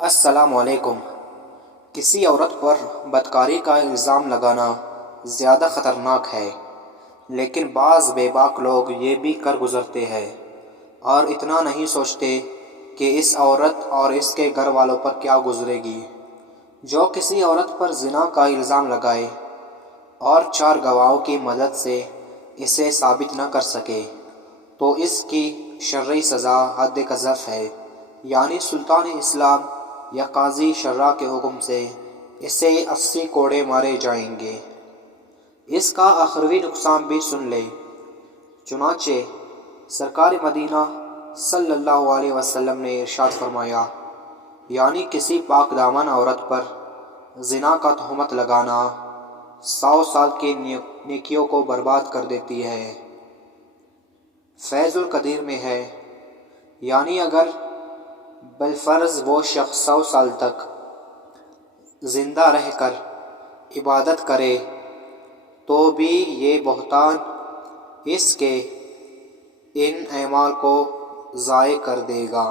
السلام علیکم۔ کسی عورت پر بدکاری کا الزام لگانا زیادہ خطرناک ہے، لیکن بعض بے باک لوگ یہ بھی کر گزرتے ہیں اور اتنا نہیں سوچتے کہ اس عورت اور اس کے گھر والوں پر کیا گزرے گی۔ جو کسی عورت پر زنا کا الزام لگائے اور 4 گواہوں کی مدد سے اسے ثابت نہ کر سکے تو اس کی شرعی سزا حد قذف ہے، یعنی سلطان اسلام یا قاضی شرع کے حکم سے اسے 80 کوڑے مارے جائیں گے۔ اس کا اخروی نقصان بھی سن لیں۔ چنانچہ سرکار مدینہ صلی اللہ علیہ وسلم نے ارشاد فرمایا، یعنی کسی پاک دامن عورت پر زنا کا تہمت لگانا 100 سال کی نیکیوں کو برباد کر دیتی ہے۔ فیض القدیر میں ہے، یعنی اگر بالفرض وہ شخص 100 سال تک زندہ رہ کر عبادت کرے تو بھی یہ بہتان اس کے ان اعمال کو ضائع کر دے گا۔